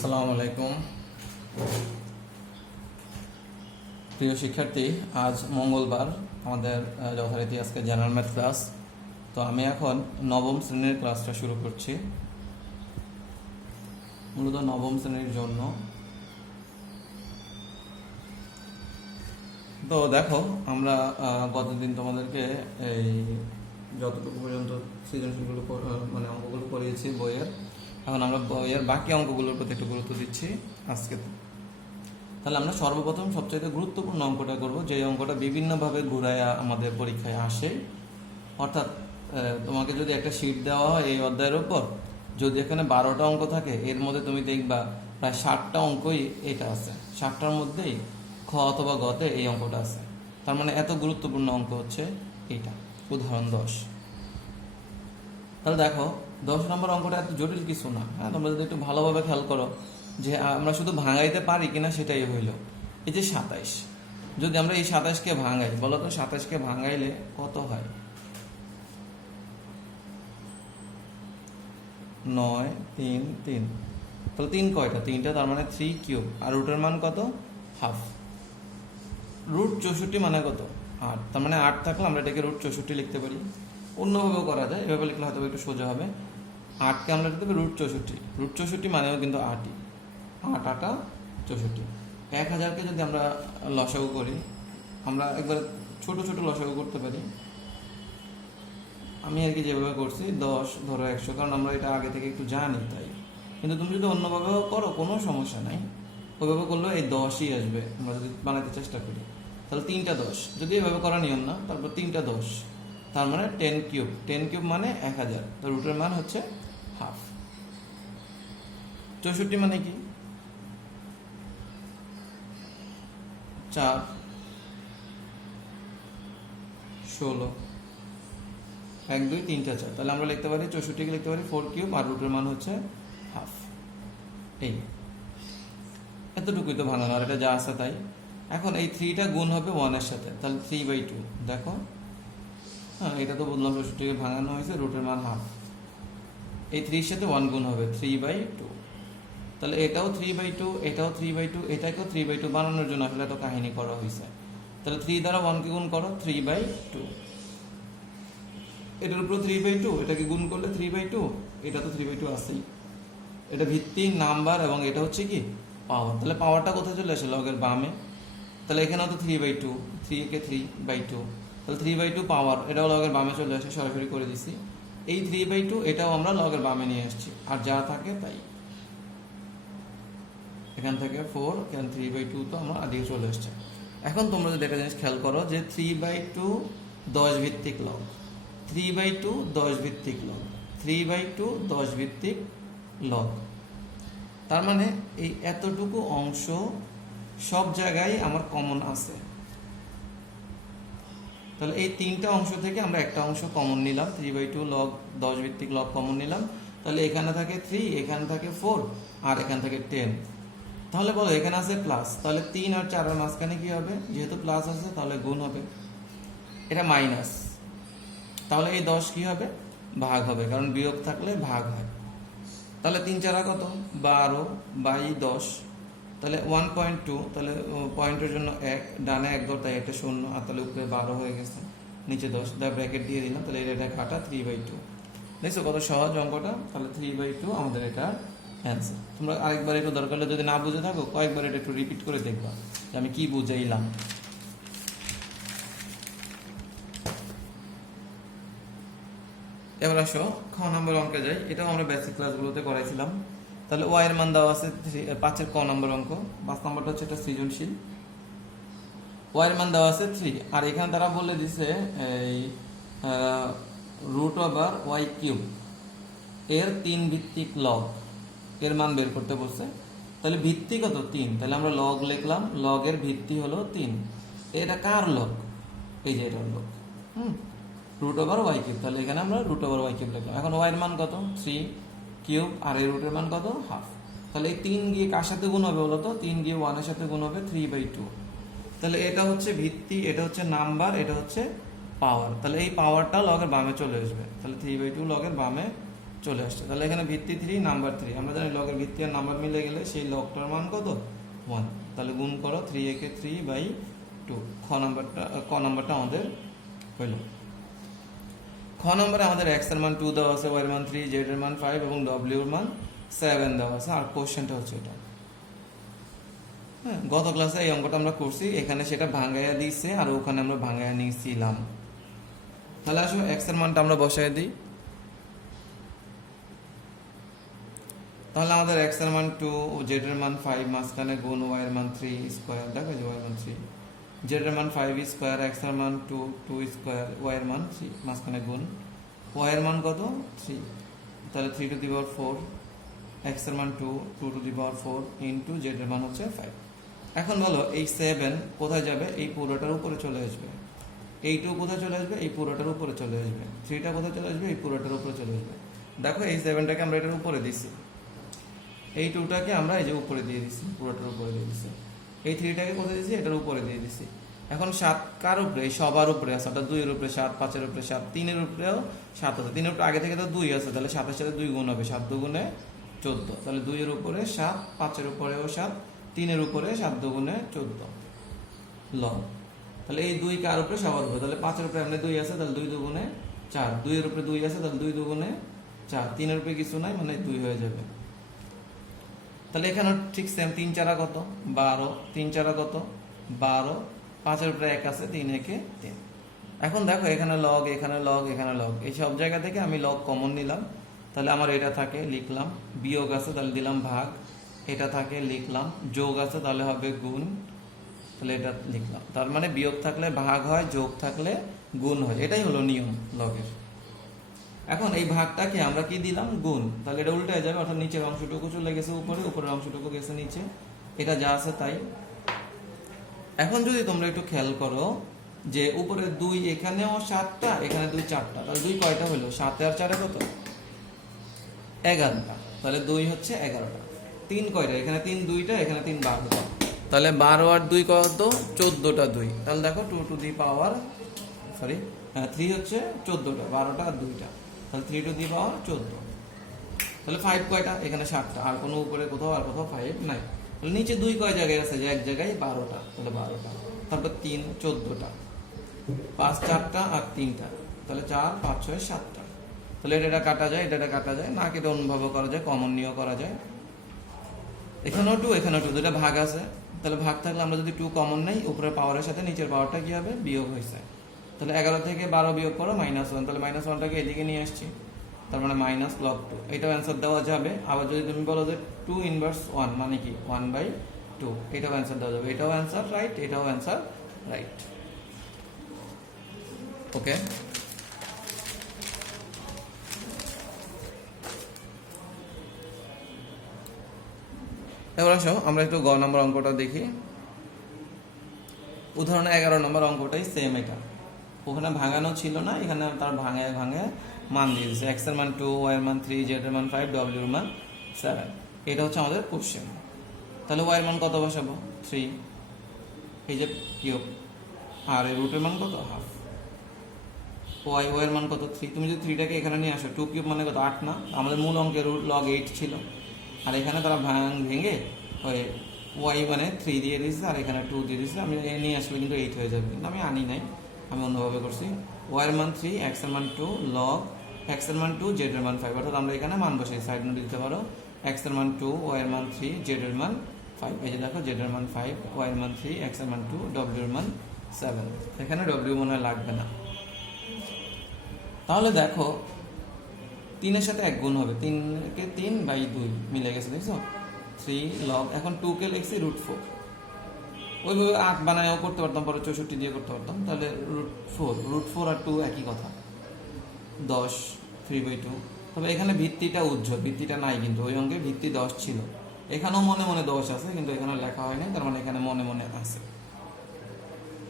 আসসালামু আলাইকুম প্রিয় শিক্ষার্থী। আজ মঙ্গলবার, আমাদের যথারীতি আজকে জেনারেল ম্যাথ ক্লাস। তো আমি এখন নবম শ্রেণীর ক্লাসটা শুরু করছি, মূলত নবম শ্রেণীর জন্য। তো দেখো, আমরা গতদিন তোমাদেরকে এই যতটুকু পর্যন্ত সৃজনশীলগুলো মানে অঙ্কগুলো করিয়েছি বইয়ের, এখন আমরা বইয়ের বাকি অঙ্কগুলোর প্রতি একটু গুরুত্ব দিচ্ছি আজকে। তাহলে আমরা সর্বপ্রথম সবচাইতে গুরুত্বপূর্ণ অঙ্কটা করব, যে অঙ্কটা বিভিন্নভাবে ঘুরায়া আমাদের পরীক্ষায় আসে। অর্থাৎ তোমাকে যদি একটা শীট দেওয়া হয় এই অধ্যায়ের উপর, যদি এখানে 12টা অঙ্ক থাকে, এর মধ্যে তুমি দেখবা প্রায় 60টা অঙ্কই এটা আছে, 60টার মধ্যেই খ অথবা গতে এই অঙ্কটা আছে। তার মানে এত গুরুত্বপূর্ণ অঙ্ক হচ্ছে এইটা। উদাহরণ 10। তাহলে দেখো, 10 নম্বর অঙ্কটা এত জটিল কিছু না। হ্যাঁ, তোমরা যদি একটু ভালোভাবে খেয়াল করো যে আমরা শুধু ভাঙাইতে পারি কিনা সেটাই হইল। এই যে 27, যদি আমরা এই 27কে ভাঙাই, বলো তো 27কে ভাঙাইলে কত হয়? 9, 3, 3। তাহলে 3 কয়টা? 3টা, তার মানে 3 কিউব। আর রুটের মান কত? হাফ। রুট 64 মানে কত? 8। তার মানে 8 থাকলে আমরা এটাকে রুট 64 লিখতে পারি। অন্যভাবেও করা যায়, এভাবে লিখলে হয়তো একটু সোজা হবে। 8কে আমরা লিখতে পারি রুট 64। রুট 64 মানেও কিন্তু 8ই। 8 8 64। 1000কে যদি আমরা লসাগু করি, আমরা একবার ছোট ছোট লসাগু করতে পারি। আমি আর কি যেভাবে করছি, 10 ধরো 100, কারণ আমরা এটা আগে থেকে একটু জানি তাই। কিন্তু তুমি যদি অন্যভাবেও করো কোনো সমস্যা নাই, ওইভাবে করলেও এই 10ই আসবে আমরা যদি বানাতে চেষ্টা করি। তাহলে 3টা 10, যদি এভাবে করা নিয়ম না, তারপর 3টা 10, তার মানে 10 কিউব। 10 কিউব মানে 1000। তো রুটের মান হচ্ছে হাফ। 64 মানে কি? 4, 16, 1 2 3টা 4। তাহলে আমরা লিখতে পারি 64কে লিখতে পারি 4 কিউব, আর রুটের মান হচ্ছে হাফ। এই এতটুকুই তো ভাঙানো, আর এটা যা আছে তাই। এখন এই 3টা গুণ হবে 1 এর সাথে, তাহলে 3/2। দেখো, হ্যাঁ, এটা তো বললাম 64কে ভাঙানো হয়েছে, রুটের মান হাফ। এই 3 এর সাথে 1 গুণ হবে 3/2। তাহলে এটাও 3/2, এটাও 3/2, এটাকেও 3/2 বানানোর জন্য আসলে এত কাহিনী করা হয়েছে। তাহলে 3 দ্বারা 1কে গুণ করো, 3/2। এটার উপর 3/2, এটাকে গুণ করলে 3/2, এটা তো 3/2 আছেই। এটা ভিত্তি নাম্বার এবং এটা হচ্ছে কি পাওয়ার। তাহলে পাওয়ারটা কোথায় চলে আসে? লগের বামে। তাহলে এখানেও তো 3/2, 3 কে 3/2, তাহলে 3/2 পাওয়ার, এটাও লগের বামে চলে আসে, সরাসরি করে দিছি। এই 3/2 এটাও আমরা লগের বামে নিয়ে আসছি, আর যা থাকে তাই। এখান থেকে 4, এখান 3/2 তো আমরা আদিকে চলে আসছে। এখন তোমরা যদি একটা জিনিস খেয়াল করো যে 3/2 10 ভিত্তিক লগ, 3/2 10 ভিত্তিক লগ, 3/2 10 ভিত্তিক লগ। তার মানে এই এতটুকু অংশ সব জায়গায় আমার কমন আছে। তাহলে এই 3টা অংশ থেকে আমরা একটা অংশ কমন নিলাম, 3/2 লগ 10 ভিত্তিক লগ কমন নিলাম। তাহলে এখানে থাকে 3, এখানে থাকে 4, আর এখানে থাকে 10। তাহলে বলো, এখানে আছে প্লাস, তাহলে 3 আর 4 এর মাঝখানে কি হবে? যেহেতু প্লাস আছে তাহলে গুণ হবে। এটা মাইনাস, তাহলে এই 10 কি হবে? ভাগ হবে, কারণ বিয়োগ থাকলে ভাগ হয়। তাহলে 3 4 কত? 12/10। তাহলে 1.2, তাহলে পয়েন্টের জন্য 1, ডানে 1 ঘর, তাই একটা 0, আর তাহলে উপরে 12 হয়ে গেছে, নিচে 10, তাই ব্র্যাকেট দিয়ে দিলাম। তাহলে এটা কাটা 3/2। দেখছো কত সহজ অঙ্কটা? তাহলে 3/2 আমাদের এটা অ্যান্সার। তোমরা আরেকবার একটু দরকার হলে, যদি না বুঝে থাকো, কয়েকবার এটা একটু রিপিট করে দেখবা যে আমি কি বুঝাইলাম। এবার আসো খ নম্বর অঙ্কে যাই। এটাও আমরা বেসিক ক্লাসগুলোতে করাইছিলাম। তাহলে ওয়াই এর মান দেওয়া আছে 5 এর ক নম্বর অঙ্ক। 5 নম্বরটা হচ্ছে একটা সৃজনশীল। ওয়াই এর মান দেওয়া আছে 3, আর এখানে তারা বলে দিছে এই √y³ এর 3 ভিত্তিক লগ এর মান বের করতে বলছে। তাহলে ভিত্তি কত? 3। তাহলে আমরা লগ লিখলাম, লগের ভিত্তি হলো 3। এটা কার লগ? এই যে এটার লগ। √y³। তাহলে এখানে আমরা √y³ লিখলাম। এখন ওয়াই এর মান কত? 3 কিউব, আর এই রুটের মান কত? হাফ। তাহলে এই 3 গিয়ে কার সাথে গুণ হবে বলো তো? 3 গিয়ে 1 এর সাথে গুণ হবে, 3/2। তাহলে এটা হচ্ছে ভিত্তি, এটা হচ্ছে নাম্বার, এটা হচ্ছে পাওয়ার। তাহলে এই পাওয়ারটা লগের বামে চলে আসবে। তাহলে 3/2 লগের বামে চলে আসছে। তাহলে এখানে ভিত্তি 3 নাম্বার 3, আমরা জানি লগের ভিত্তি আর নাম্বার মিলে গেলে সেই লগটার মান কত 1। তাহলে গুণ করো 3/2। ক নাম্বারটা আমাদের হইল। খ নম্বরে আমাদের x এর মান 2 দেওয়া আছে, y এর মান 3, z এর মান 5 এবং w এর মান 7 দেওয়া আছে। আর কোশ্চেনটা হচ্ছে এটা। হ্যাঁ, গত ক্লাসে এই অঙ্কটা আমরা করছি, এখানে সেটা ভাঙাইয়া দিয়েছে আর ওখানে আমরা ভাঙাইয়া নিয়েছিলাম। তাহলে আসো x এর মানটা আমরা বসাই দিই। তাহলে আমাদের x এর মান 2, z এর মান 5, মাঝখানে গুণ y এর মান 3 স্কয়ার, দেখো যে y এর মান 3, z এর মান 5 স্কয়ার, x এর মান 2 স্কয়ার, y এর মান 3, মাঝখানে গুণ, y এর মান কত 3, তাহলে 3 টু দি পাওয়ার 4, x এর মান 2 two the power 4 into z এর মান হচ্ছে 5। এখন বলো এই 7 কোথায় যাবে? এই পুরোটার উপরে চলে আসবে। এই 2 কোথায় চলে আসবে? এই পুরোটার উপরে চলে আসবে। 3টা কোথায় চলে আসবে? এই পুরোটার উপরে চলে আসবে। দেখো এই 7টাকে আমরা এটার উপরে দিছি, এই 2টাকে আমরা এই যে উপরে দিয়ে দিছি, পুরোটার উপরে দিয়ে দিছি। এই 3টাকে কোথায় দিছি? এটার উপরে দিয়ে দিছি। এখন 7 কার উপরে? এই সবার উপরে আছে, অর্থাৎ 2 এর উপরে 7, 5 এর উপরে 7, 3 এর উপরেও 7 আছে। 3 এর উপরে আগে থেকে তো 2 আছে, তাহলে 7 এর সাথে 2 গুণ হবে, 7 দুগুণে 14। তাহলে 2 এর উপরে 7, 5 এর উপরেও 7, 3 এর উপরে 7 দুগুণে 14 লব। তাহলে এই 2 কার উপরে? সবার উপরে। তাহলে 5 এর উপরে এমনি 2 আছে, তাহলে 2 দুগুণে 4, 2 এর উপরে 2 আছে, তাহলে 2 দুগুণে 4, 3 এর উপরে কিছু নাই, মানে 2 হয়ে যাবে। তাহলে এখানে ঠিক সেম, 3 4 কত 12, 3 4 কত 12, 5 এর উপরে 1 আছে, 3 1 3। এখন দেখো এখানে লগ, এখানে লগ, এখানে লগ, এই সব জায়গা থেকে আমি লগ কমন নিলাম। তাহলে আমার এটা থাকে লিখলাম, বিয়োগ আছে তাহলে দিলাম ভাগ, এটা থাকে লিখলাম, যোগ আছে তাহলে হবে গুণ, তাহলে এটা লিখলাম। তার মানে বিয়োগ থাকলে ভাগ হয়, যোগ থাকলে গুণ হয়, এটাই হলো নিয়ম লগের। এখন এই ভাগটাকে আমরা কি দিলাম? গুণ। তাহলে এটা উল্টে যাবে, অর্থাৎ নিচের অংশটুকু চলে গেছে উপরে, উপরের অংশটুকু গেছে নিচে, এটা যা আছে তাই। এখন যদি তোমরা একটু খেয়াল করো যে উপরে 2, এখানেও 7টা, এখানে 2 4টা, তাহলে 2 কয়টা হলো? 7 আর 4 কত 11টা, তাহলে 2 হচ্ছে 11টা। 3 কয়টা? এখানে 3 2টা, এখানে 3 12টা, তাহলে 12 আর 2 কত? 14টা 2। তাহলে দেখো 2 টু দি পাওয়ার 3 হচ্ছে 14টা, 12টা আর 2টা, তাহলে 3 টু দি পাওয়ার 14। তাহলে 5 কয়টা? এখানে 7টা, আর কোনো উপরে কোথাও আর কোথাও 5 নাই। তাহলে নিচে 2 কয় জায়গায় আছে? যে এক জায়গায় 12টা, তাহলে 12টা। তারপর 3 14টা, 5 4টা আর 3টা, তাহলে 4 5 6 7টা। তাহলে এটা কাটা যায়, এটা কাটা যায় না, কেটে অন্যভাবে করা যায়, কমন নিয়েও করা যায়। এখানেও 2, এখানেও 2, দুটা ভাগ আছে, তাহলে ভাগ থাকলে আমরা যদি 2 কমন নেই, উপরের পাওয়ারের সাথে নিচের পাওয়ারটা কি হবে? বিয়োগ হয়েছে। তাহলে 11 থেকে 12 বিয়োগ করো -1, তাহলে -1টাকে এদিকে নিয়ে আসছি, তার মানে মাইনাস লগ 2। এটাও অ্যান্সার দেওয়া যাবে। আবার যদি তুমি বলো যে 2 ইনভার্স 1 মানে কি 1/2, এটাও অ্যান্সার দেওয়া যাবে। এটাও অ্যান্সার রাইট, এটাও অ্যান্সার রাইট। ওকে, এবার আসো আমরা একটু গ নম্বর অঙ্কটা দেখি। উদাহরণে 11 নম্বর অঙ্কটাই সেম, এটা ওখানে ভাঙানো ছিল না, এখানে তার ভাঙায় মান দিয়ে দিচ্ছে। x এর মান 2, y এর মান 3, z এর মান 5, w এর মান 7। এটা হচ্ছে আমাদের কোশ্চেন। তাহলে y এর মান কত বসাবো? 3, এই যে কিউব, আর এই রুটের মান কত? হাফ। y এর মান কত? 3। তুমি যদি 3টাকে এখানে নিয়ে আসো, 2 কিউব মানে কত? 8 না? আমাদের মূল অঙ্কের রুট লগ 8 ছিল, আর এখানে তারা ভেঙে ওই y মানে 3 দিয়ে দিয়েছে, আর এখানে 2 দিয়ে দিয়েছে। আমি নিয়ে আসলে কিন্তু 8 হয়ে যাবে, কিন্তু আমি আনি নাই, আমি অন্যভাবে করছি। y এর মান 3, x এর মান 2, লগ x এর মান 2, z এর মান 5, অর্থাৎ আমরা এখানে মান বসাই, সাইড নোট দিতে পারো। x এর মান 2, y এর মান 3, z এর মান 5। এই যে দেখো z এর মান 5, y এর মান 3, x এর মান 2, w এর মান 7। এখানে w মনে হয় লাগবে না। তাহলে দেখো 3 এর সাথে 1 গুণ হবে, 3 কে 3/2 মিলে গেছে, দেখছো 3 লগ। এখন 2 কে লিখছি √4, ওইভাবে 8 বানায়ও করতে পারতাম, পরে 64 দিয়ে করতে পারতাম। তাহলে √4 আর 2 একই কথা, 10 3/2। তবে এখানে ভিত্তিটা উজ্জ্বল, ভিত্তিটা নাই, কিন্তু ওই অঙ্কে ভিত্তি 10 ছিল। এখানেও মনে মনে 10 আছে, কিন্তু এখানে লেখা হয়নি, তার মানে এখানে মনে মনে আছে।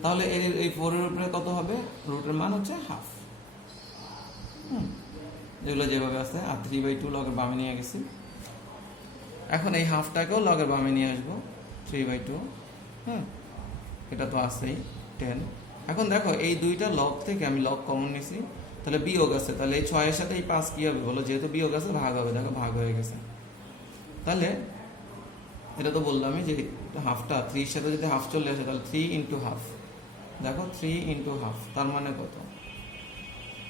তাহলে এই 4 এর উপরে কত হবে? রুটের মান হচ্ছে হাফ। যেগুলো যেভাবে আছে, আর 3/2 লগের বামে নিয়ে গেছি। এখন এই হাফটাকেও লগের বামে নিয়ে আসবো, 3/2। এটা তো আছেই 10। এখন দেখো এই দুইটা লগ থেকে আমি লগ কমন নিছি, তাহলে বিয়োগ আছে, তাহলে এই 6 এর সাথে এই 5 কি হবে বলো, যেহেতু বিয়োগ আছে ভাগ হবে, দেখো ভাগ হয়ে গেছে। তাহলে এটা তো বললামই যে হাফটা 3 এর সাথে যদি হাফ চলে আসে তাহলে 3 ইন্টু হাফ, দেখো 3 ইন্টু হাফ তার মানে কত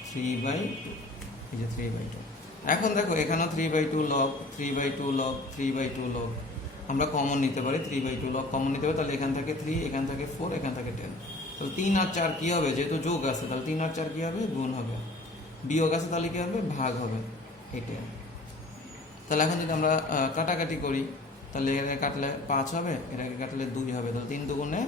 3/2, এই যে 3/2। এখন দেখো এখানেও 3/2 লগ 3/2 লগ 3/2 লগ আমরা কমন নিতে পারি, 3/2 লগ কমন নিতে পারি, তাহলে এখান থেকে 3, এখান থেকে 4, এখান থেকে 10, তাহলে 3 আর 4 কি হবে, যেহেতু যোগ আছে তাহলে 3 আর 4 কি হবে, গুণ হবে, বিয়োগ আছে তাহলে কি হবে, ভাগ হবে, এটা। তাহলে এখন যদি আমরা কাটাকাটি করি তাহলে এটাকে কাটলে 5 হবে, এটাকে কাটলে 2 হবে, তাহলে 3 দুগুণে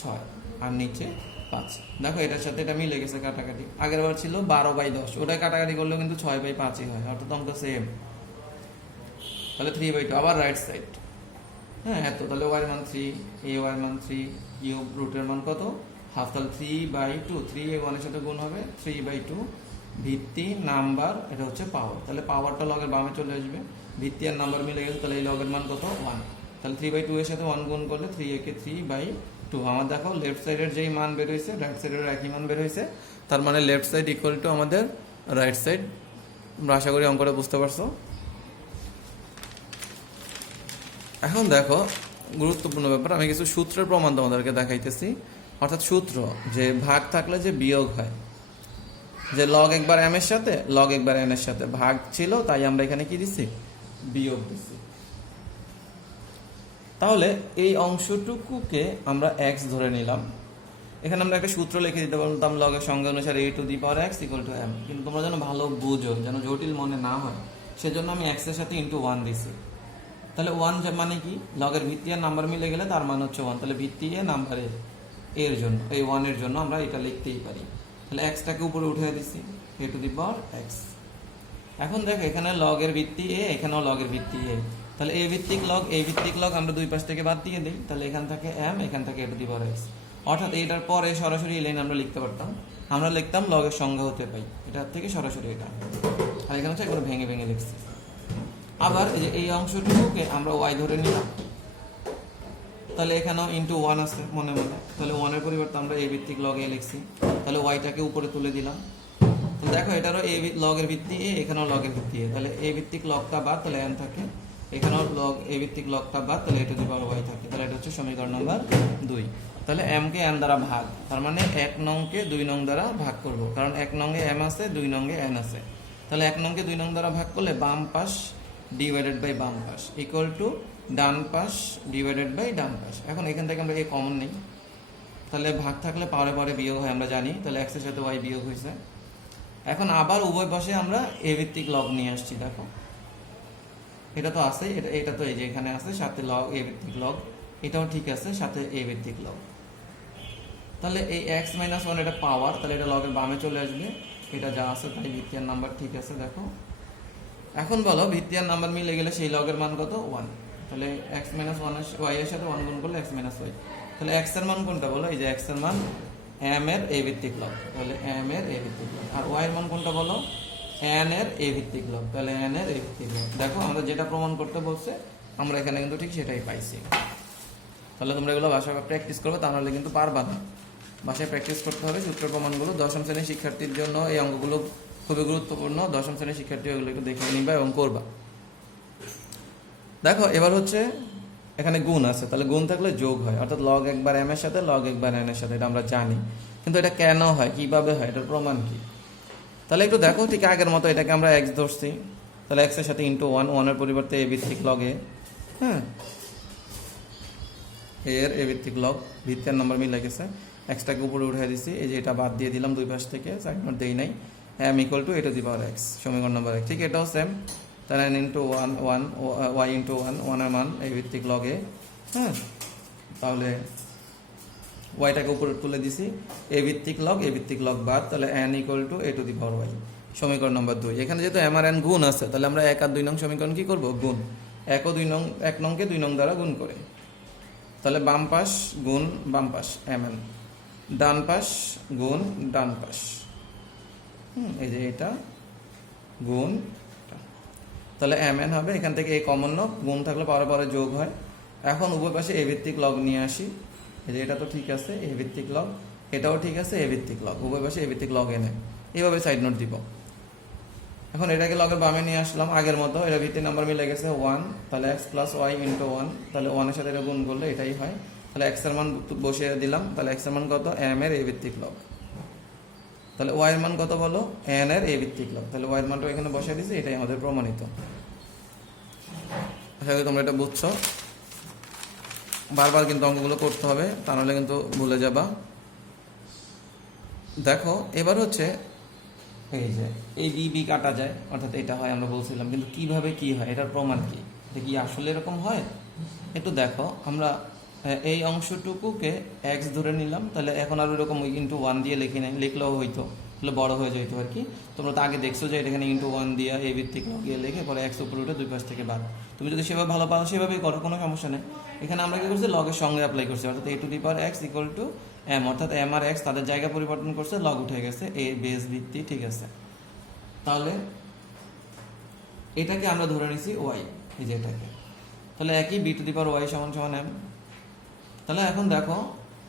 6 আর নিচে 5। দেখো এটার সাথে এটা মিলে গেছে কাটাকাটি, আগের বার ছিল 12/10, ওটাই কাটাকাটি করলেও কিন্তু 6/5 হয়, অর্থাৎ অঙ্ক সেম। তাহলে 3/2 আবার রাইট সাইড, হ্যাঁ এত, তাহলে ওয়াই মান 3, এ ওয়াই মান 3, কিউব রুটের মান কত হাফ, তাহলে 3/2, 3 এ 1 এর সাথে গুণ হবে 3/2, ভিত্তি নাম্বার এটা হচ্ছে পাওয়ার, তাহলে পাওয়ারটা লগের বামে চলে আসবে, ভিত্তি আর নাম্বার মিলে গেছে, তাহলে এই লগের মান কত 1, তাহলে 3/2 এর সাথে 1 গুণ করলে 3 একে 3/2। আমার দেখো লেফট সাইডের যেই মান বের হয়েছে রাইট সাইডের একই মান বের হয়েছে, তার মানে লেফট সাইড ইকুয়াল টু আমাদের রাইট সাইড। আমরা আশা করি অঙ্কটা বুঝতে পারছো। এখন দেখো গুরুত্বপূর্ণ ব্যাপার, আমি কিছু সূত্রের প্রমাণ তোমাদেরকে দেখাইতেছি, অর্থাৎ সূত্র যে ভাগ থাকলে যে বিয়োগ হয়, যে লগ একবার এম এর সাথে লগ একবার এন এর সাথে ভাগ ছিল, তাই আমরা এখানে কি দিচ্ছি, বিয়োগ দিচ্ছি। তাহলে এই অংশটুকুকে আমরা এক্স ধরে নিলাম, এখানে আমরা একটা সূত্র লিখে দিতে পারতাম লগের সংজ্ঞা অনুসারে a two the power x equal to m, কিন্তু তোমরা যেন ভালো বুঝো, যেন জটিল মনে না হয়, সেজন্য আমি x এর সাথে ইন্টু 1 দিছি। তাহলে 1 মানে কি, লগের ভিত্তি আর নাম্বার মিলে গেলে তার মান হচ্ছে 1, তাহলে ভিত্তি এ নাম্বার এর জন্য এই 1 এর জন্য আমরা এটা লিখতেই পারি। তাহলে এক্সটাকে উপরে উঠে দিচ্ছি, a two the power x। এখন দেখো এখানে লগের ভিত্তি এ, এখানেও লগের ভিত্তি এ, তাহলে a ভিত্তিক লগ আমরা দুই পাশ থেকে বাদ দিয়ে দিই, তাহলে এখান থেকে m, এখান থেকে a two the power x, অর্থাৎ এটার পরে সরাসরি এই লাইন আমরা লিখতে পারতাম, আমরা লিখতাম লগের সংজ্ঞা হতে পাই, এটার থেকে সরাসরি এটা, আর এখানে হচ্ছে একবার ভেঙে ভেঙে লিখছি। আবার এই যে এই অংশটুকুকে আমরা y ধরে নিলাম, তাহলে এখানেও ইন্টু 1 আছে মনে মনে, তাহলে 1 এর পরিবর্তে আমরা a ভিত্তিক লগ a লিখছি, তাহলে yটাকে উপরে তুলে দিলাম। তো দেখো এটারও a লগের ভিত্তি a, এখানেও লগের ভিত্তি a, তাহলে a ভিত্তিক লগটা বাদ, তাহলে n থাকে, এখানেও লগ a ভিত্তিক লগটা বাদ, তাহলে a two the power y থাকে, তাহলে এটা হচ্ছে সমীকরণ নাম্বার 2। তাহলে m কে n দ্বারা ভাগ, তার মানে 1 নংকে 2 নং দ্বারা ভাগ করব, কারণ 1 নংয়ে m আছে, 2 নংয়ে n আছে, তাহলে 1 নংকে 2 নং দ্বারা ভাগ করলে বাম পাশ ডিভাইডেড বাই বাম পাশ ইকুয়াল টু ডান পাশ ডিভাইডেড বাই ডান পাশ। এখন এখান থেকে আমরা a কমন নিই, তাহলে ভাগ থাকলে পাওয়ারে পাওয়ারে বিয়োগ হয় আমরা জানি, তাহলে x এর সাথে y বিয়োগ হয়েছে। এখন আবার উভয় পাশে আমরা a ভিত্তিক লগ নিয়ে আসছি, দেখো এটা তো আছে, এটা তো এই যে এখানে আছে, সাথে লগ a ভিত্তিক লগ, এটাও ঠিক আছে, সাথে a ভিত্তিক লগ, তাহলে এই x - 1 এটা পাওয়ার, তাহলে এটা লগের বামে চলে আসবে, এটা যা আছে তাই, ভিত্তি আর নাম্বার ঠিক আছে। দেখো এখন বলো ভিত্তি আর নাম্বার মিলে গেলে সেই লগের মান কত 1, তাহলে x - 1 y এর সাথে 1 গুণ করলে x - y, তাহলে x এর মান কোনটা বলো, এই যে x এর মান m এর a ভিত্তিক লগ, তাহলে m এর a ভিত্তিক লগ, আর y এর মান কোনটা বলো, n এর a ভিত্তিক লগ, তাহলে n এর a ভিত্তিক লগ। দেখো আমরা যেটা প্রমাণ করতে বলছে আমরা এখানে কিন্তু ঠিক সেটাই পাইছি। তাহলে তোমরা এগুলো বাসায় প্র্যাকটিস করবে, তা নাহলে কিন্তু পারবা না, বাসায় প্র্যাকটিস করতে হবে সূত্র প্রমাণগুলো। দশম শ্রেণীর শিক্ষার্থীর জন্য এই অঙ্কগুলো খুবই গুরুত্বপূর্ণ, দশম শ্রেণীর শিক্ষার্থী এগুলো একটু দেখে নিবা এবং করবা। দেখো এবার হচ্ছে এখানে গুণ আছে, তাহলে গুণ থাকলে যোগ হয়, অর্থাৎ লগ একবার m এর সাথে লগ একবার n এর সাথে, এটা আমরা জানি, কিন্তু এটা কেন হয়, কিভাবে হয়, এটার প্রমাণ কি? তাহলে একটু দেখো, ঠিক আগের মতো এটাকে আমরা x ধরছি, তাহলে x এর সাথে ইন্টু 1, 1 এর পরিবর্তে a ভিত্তিক লগ a, হ্যাঁ এর a ভিত্তিক লগ, ভিত্তির নাম্বার মিলে গেছে, xটাকে উপরে উঠে দিছি, এই যে এটা বাদ দিয়ে দিলাম দুই পাশ থেকে, সাইড নোট দেই নাই, m equal to a two the power x, সমীকরণ নাম্বার 1। ঠিক এটাও সেম, তাহলে n ইন্টু 1 1 y ইন্টু 1, 1 এর মান a ভিত্তিক লগ a, হ্যাঁ তাহলে yটাকে উপরে তুলে দিছি, a ভিত্তিক লগ বাদ, তাহলে n equal to a two the power y, সমীকরণ নাম্বার 2। এখানে যেহেতু m আর n গুণ আছে, তাহলে আমরা 1 আর 2 নং সমীকরণ কি করব, গুণ, 1 ও 2 নং 1 নংকে 2 নং দ্বারা গুণ করে, তাহলে বাম পাশ গুণ বাম পাশ mn, ডান পাশ গুণ ডান পাশ, এই যে এটা গুণ, তাহলে mn হবে, এখান থেকে এই কমন নাও, গুণ থাকলে পরে পরে যোগ হয়। এখন উভয় পাশে a ভিত্তিক লগ নিয়ে আসি, এই যে এটা তো ঠিক আছে a ভিত্তিক লগ, এটাও ঠিক আছে a ভিত্তিক লগ, উভয় পাশে a ভিত্তিক লগ এনে, এইভাবে সাইড নোট দিব। এখন এটাকে লগের বামে নিয়ে আসলাম আগের মতো, এটা ভিত্তিক নাম্বার মিলে গেছে 1, তাহলে x প্লাস ওয়াই ইন্টু 1, তাহলে 1 এর সাথে এটা গুণ করলে এটাই হয়। তাহলে x এর মান বসিয়ে দিলাম, তাহলে x এর মান কত, m এর a ভিত্তিক লগ। তাহলে y এর মান কত বলো, n এর a ভিত্তিক লগ। তাহলে y এর মানটা এখানে বসিয়ে দিয়েছি, এটাই আমাদের প্রমাণিত। আশা করি তোমরা এটা বুঝছো। বারবার কিন্তু অঙ্কগুলো করতে হবে, তা নাহলে কিন্তু ভুলে যাবা। দেখো এবার হচ্ছে এই যে এই বি বি কাটা যায়, অর্থাৎ এটা হয় আমরা বলছিলাম, কিন্তু কিভাবে কি হয় এটার প্রমাণ কি, এটা কি আসলে এরকম হয় একটু দেখো। আমরা এই অংশটুকুকে এক্স ধরে নিলাম, তাহলে এখন আর ওরকম ইন্টু 1 দিয়ে লিখি নাই, লিখলেও হইতো, তাহলে বড় হয়ে যেত আর কি। তোমরা তো আগে দেখছো যে এখানে ইন্টু 1 দিয়ে এই ভিত্তিক গিয়ে লিখে পরে এক্স উপরে উঠে দুই পাশ থেকে বাদ। তুমি যদি সেভাবে ভালো পাও সেভাবেই করো, কোনো সমস্যা নেই। এখানে আমরা কি করছি, লগের সঙ্গে অ্যাপ্লাই করছি, অর্থাৎ a two the power x equal to m, অর্থাৎ m আর x তাদের জায়গা পরিবর্তন করছে, লগ উঠে গেছে, a বেস ভিত্তি, ঠিক আছে। তাহলে এটাকে আমরা ধরে নিছি y, এই যে এটাকে, তাহলে একই b two the power y সমান সমান m। তাহলে এখন দেখো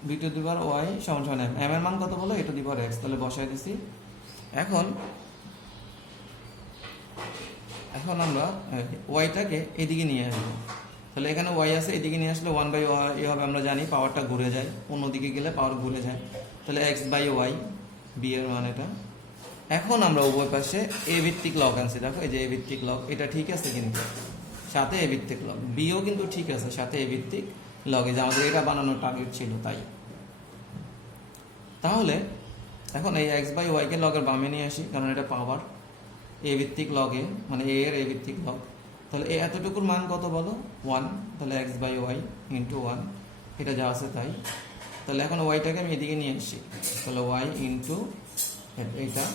b two the power y সমান সমান m, m এর মান কত বলো, a two the power x, তাহলে বসাই দিছি। এখন আমরা ওয়াইটাকে এদিকে নিয়ে আসবো, তাহলে এখানে ওয়াই আছে, এদিকে নিয়ে আসলে 1/y হবে, আমরা জানি পাওয়ারটা ঘুরে যায়, অন্যদিকে গেলে পাওয়ার ঘুরে যায়, তাহলে x/y বি এর মান এটা। এখন আমরা উভয় পাশে এ ভিত্তিক লগ আনছি, দেখো এই যে এ ভিত্তিক লগ, এটা ঠিক আছে, কিন্তু সাথে এ ভিত্তিক লগ, বিও কিন্তু ঠিক আছে, সাথে এ ভিত্তিক লগ, এই যে আমাদের এটা বানানোর টার্গেট ছিল তাই। তাহলে এখন এই x/y কে লগের বামে নিয়ে আসি, কারণ এটা পাওয়ার এ ভিত্তিক লগে, মানে এ এর এ ভিত্তিক লগ। তাহলে এ এতটুকুর মান কত বলো, 1, তাহলে x/y ইন্টু 1, এটা যা আছে তাই। তাহলে এখন ওয়াইটাকে আমি এদিকে নিয়ে আসি, তাহলে y ইন্টু এটা,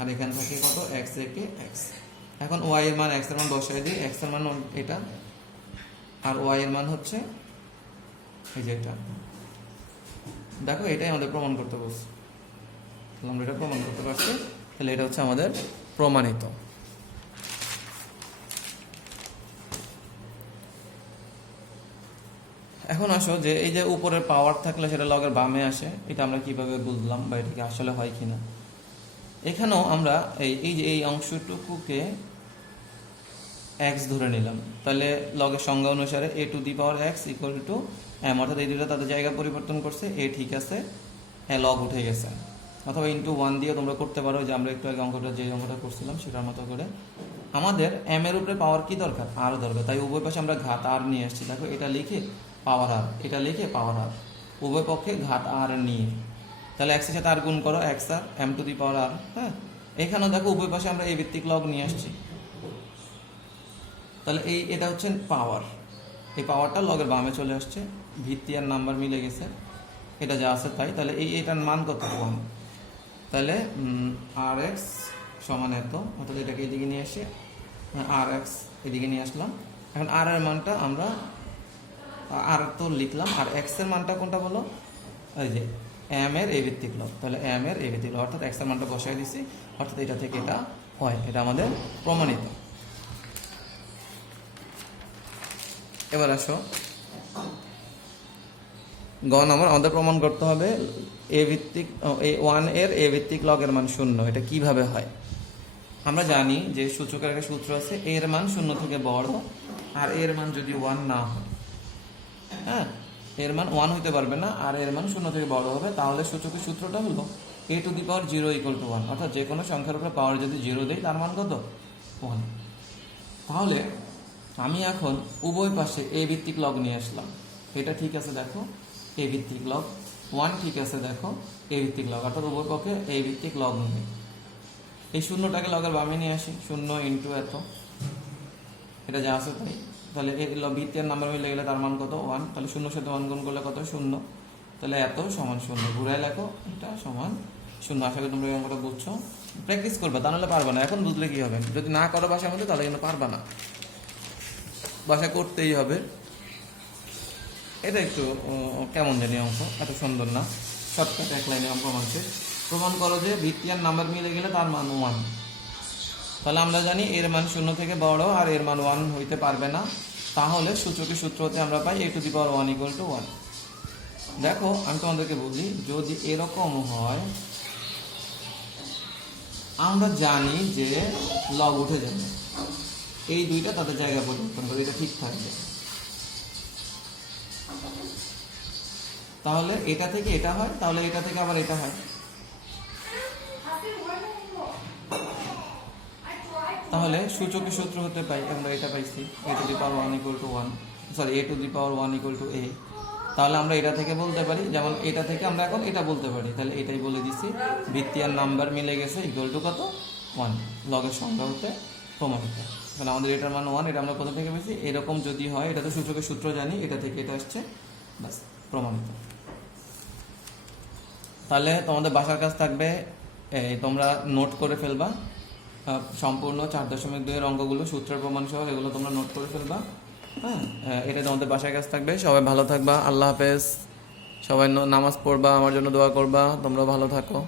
আর এখান থেকে কত x একে x। এখন y এর মান x এর মান বসাই দিই, x এর মান এটা, আর y এর মান হচ্ছে এই যে এটা। দেখো এটাই আমাদের প্রমাণ করতে বলছি, তাহলে আমরা এটা প্রমাণ করতে পারছি, তাহলে এটা হচ্ছে আমাদের প্রমাণিত। এখন আসো যে এই যে উপরের পাওয়ার থাকলে সেটা লগের বামে আসে, এটা আমরা কিভাবে বুঝলাম বা এটা কি আসলে হয় কিনা। এখানেও আমরা এই যে এই অংশটুকুকে x ধরে নিলাম, তাহলে লগের সংজ্ঞা অনুসারে a two the power x equal to m, অর্থাৎ এই দুটো তাদের জায়গা পরিবর্তন করছে, a ঠিক আছে, লগ উঠে গেছে। অথবা ইন্টু 1 দিয়ে তোমরা করতে পারো, যে আমরা একটু আগে যে অঙ্কটা করছিলাম সেটার মতো করে। আমাদের m এর উপরে পাওয়ার কি দরকার, আর দরকার, তাই উভয় পাশে আমরা ঘাত আর নিয়ে আসছি। দেখো এটা লিখে পাওয়ার আর, এটা লিখে পাওয়ার আর, উভয় পক্ষে ঘাত আর নিয়ে, তাহলে x এর সাথে আর গুণ করো, x আর m টু দি পাওয়ার আর। হ্যাঁ, এখানেও দেখো উভয় পাশে আমরা এই ভিত্তিক লগ নিয়ে আসছি, তাহলে এটা হচ্ছে পাওয়ার, এই পাওয়ারটা লগের বামে চলে আসছে, ভিত্তি আর নাম্বার মিলে গেছে, এটা যা আছে তাই। তাহলে এটার মান কত, 1, তাহলে rx সমান এত, অর্থাৎ এটাকে এদিকে নিয়ে এসে rx এদিকে নিয়ে আসলাম। এখন r এর মানটা আমরা আর তো লিখলাম, আর x এর মানটা কোনটা বলো, এই যে m এর a ভিত্তিক লগ, তাহলে m এর a ভিত্তিক লগ, অর্থাৎ x এর মানটা বসাই দিছি, অর্থাৎ এটা থেকে এটা হয়, এটা আমাদের প্রমাণিত। এবার আসো গ নম্বর, আমাদের প্রমাণ করতে হবে এ ভিত্তিক 1 এর এ ভিত্তিক লগের মান 0, এটা কিভাবে হয়। আমরা জানি যে সূচকের একটা সূত্র আছে, এর মান 0 থেকে বড় আর এর মান যদি 1 না হয়, হ্যাঁ এর মান 1 হইতে পারবে না আর এর মান 0 থেকে বড় হবে, তাহলে সূচকের সূত্রটা হলো a two the power 0 equal to 1, অর্থাৎ যে কোনো সংখ্যার উপরে পাওয়ার যদি 0 দেই তার মান কত, 1। তাহলে আমি এখন উভয় পাশে এ ভিত্তিক লগ নিয়ে আসলাম, এটা ঠিক আছে, দেখো এ ভিত্তিক লগ 1 ঠিক আছে, দেখো এ ভিত্তিক লগ, অর্থাৎ উভয় পক্ষে এ ভিত্তিক লগ নেই। এই শূন্যটাকে লগের বামে নিয়ে আসি, 0 ইন্টু এত, এটা যা আছে তাই। তাহলে এই ভিত্তি আর নাম্বার মিলে গেলে তার মান কত, 1, তাহলে 0 সাথে 1 গুণ করলে কত, 0, তাহলে এত সমান 0, ঘুরাই লেখো, এটা সমান 0। আশা করি তোমরা এই অঙ্কটা বুঝছো, প্র্যাকটিস করবে, তা নাহলে পারবে না। এখন বুঝলে কি হবে, যদি না করো বাসার মধ্যে তাহলে কিন্তু পারবা না, বাসা করতেই হবে। এটা একটু কেমন জানি অঙ্ক, এত সুন্দর না, শর্টকাট এক লাইনে অঙ্ক আছে। প্রমাণ করো যে ভিত্তি আর নাম্বার মিলে গেলে তার মান 1, তাহলে আমরা জানি এর মান 0 থেকে বড় আর এর মান 1 হইতে পারবে না, তাহলে সূচকের সূত্র হতে আমরা পাই a two the power 1 equal to 1। দেখো আমি তোমাদেরকে বলি, যদি এরকম হয় আমরা জানি যে লগ উঠে যাবে, এই দুইটা তাদের জায়গা পরিবর্তন করে, এটা ঠিক থাকবে। তাহলে এটা থেকে এটা হয়, তাহলে এটা থেকে আবার এটা হয়। তাহলে সূচকের সূত্র হতে পাই আমরা এটা পাইছি a two the power 1 equal to 1, sorry a two the power 1 equal to a। তাহলে আমরা এটা থেকে বলতে পারি, যেমন এটা থেকে আমরা এখন এটা বলতে পারি, তাহলে এটাই বলে দিচ্ছি ভিত্তি আর নাম্বার মিলে গেছে ইকুয়াল টু কত 1, লগের সংখ্যা হতে প্রমাণিত। তাহলে আমাদের এটার মান 1, এটা আমরা কোথা থেকে পেয়েছি, এরকম যদি হয়, এটা তো সূচকের সূত্র জানি, এটা থেকে এটা আসছে, বাস প্রমাণিত। তাহলে তোমাদের বাসার কাজ থাকবে, তোমরা নোট করে ফেলবা সম্পূর্ণ 4.2 এর অঙ্কগুলো, সূত্রের প্রমাণ সহ এগুলো তোমরা নোট করে ফেলবা। হ্যাঁ, এটা তোমাদের বাসার কাজ থাকবে। সবাই ভালো থাকবা, আল্লাহ হাফেজ। সবাই নামাজ পড়বা, আমার জন্য দোয়া করবা, তোমরা ভালো থাকো।